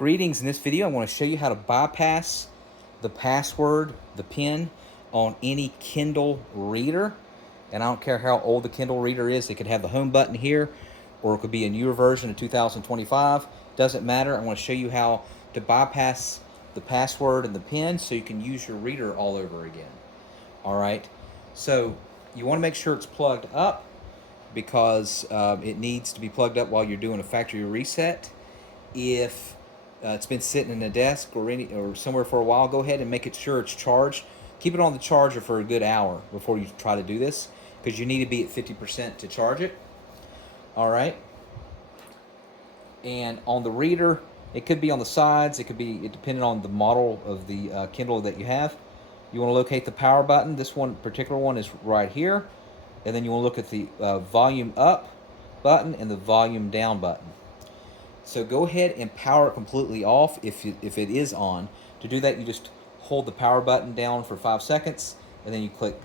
Greetings. In this video, I want to show you how to bypass the password, the PIN, on any Kindle reader. And I don't care how old the Kindle reader is. It could have the home button here, or it could be a newer version of 2025. Doesn't matter. I want to show you how to bypass the password and the PIN so you can use your reader all over again. All right. So you want to make sure it's plugged up because it needs to be plugged up while you're doing a factory reset. If it's been sitting in a desk or somewhere for a while, go ahead and make sure it's charged. Keep it on the charger for a good hour before you try to do this, because you need to be at 50% to charge it. All right. And on the reader, it could be on the sides. It could be, depending on the model of the Kindle that you have. You want to locate the power button. This one, particular one, is right here. And then you want to look at the volume up button and the volume down button. So go ahead and power it completely off if it is on. To do that, you just hold the power button down for 5 seconds, and then you click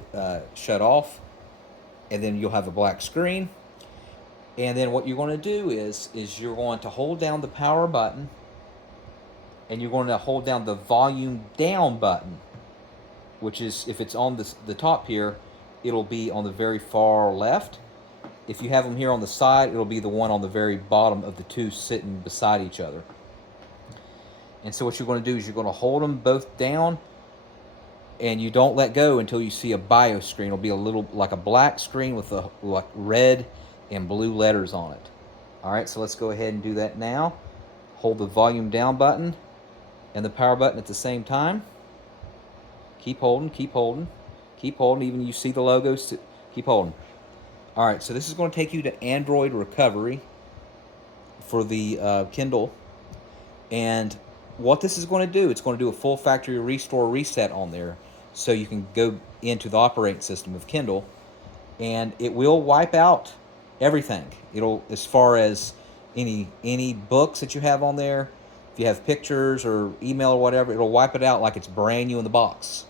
shut off, and then you'll have a black screen. And then what you're going to do is you're going to hold down the power button, and you're going to hold down the volume down button, which is, if it's on the top here, it'll be on the very far left. If you have them here on the side, it'll be the one on the very bottom of the two sitting beside each other. And so what you're going to do is you're going to hold them both down, and you don't let go until you see a bio screen. It'll be a little like a black screen with like red and blue letters on it. All right, so let's go ahead and do that now. Hold the volume down button and the power button at the same time. Keep holding, keep holding, keep holding. Even you see the logos, keep holding. All right, so this is going to take you to Android recovery for the Kindle. And what this is going to do, it's going to do a full factory restore reset on there, so you can go into the operating system of Kindle, and it will wipe out everything. It'll, as far as any books that you have on there, if you have pictures or email or whatever, it'll wipe it out like it's brand new in the box,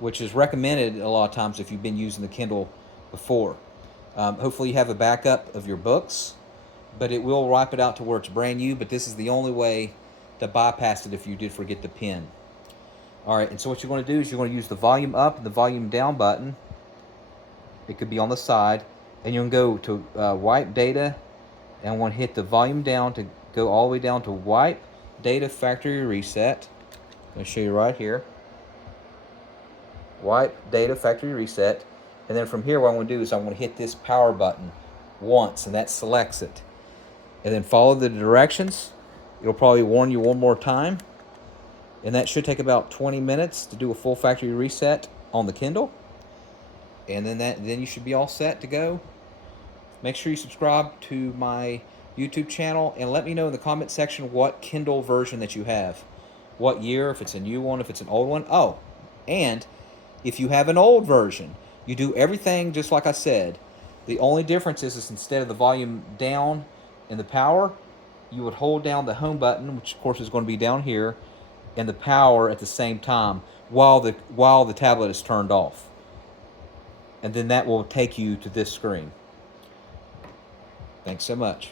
which is recommended a lot of times if you've been using the Kindle before. Hopefully you have a backup of your books, but it will wipe it out to where it's brand new. But this is the only way to bypass it if you did forget the PIN. All right, and so what you're going to do is you're going to use the volume up and the volume down button. It could be on the side, and you're going to go to wipe data, and I want to hit the volume down to go all the way down to wipe data factory reset. I'm going to show you right here. Wipe data factory reset. And then from here, what I'm going to do is I'm going to hit this power button once, and that selects it. And then follow the directions. It'll probably warn you one more time. And that should take about 20 minutes to do a full factory reset on the Kindle. And then you should be all set to go. Make sure you subscribe to my YouTube channel, and let me know in the comment section what Kindle version that you have. What year, if it's a new one, if it's an old one. Oh, and if you have an old version, you do everything just like I said. The only difference is instead of the volume down and the power, you would hold down the home button, which of course is going to be down here, and the power at the same time while the tablet is turned off. And then that will take you to this screen. Thanks so much.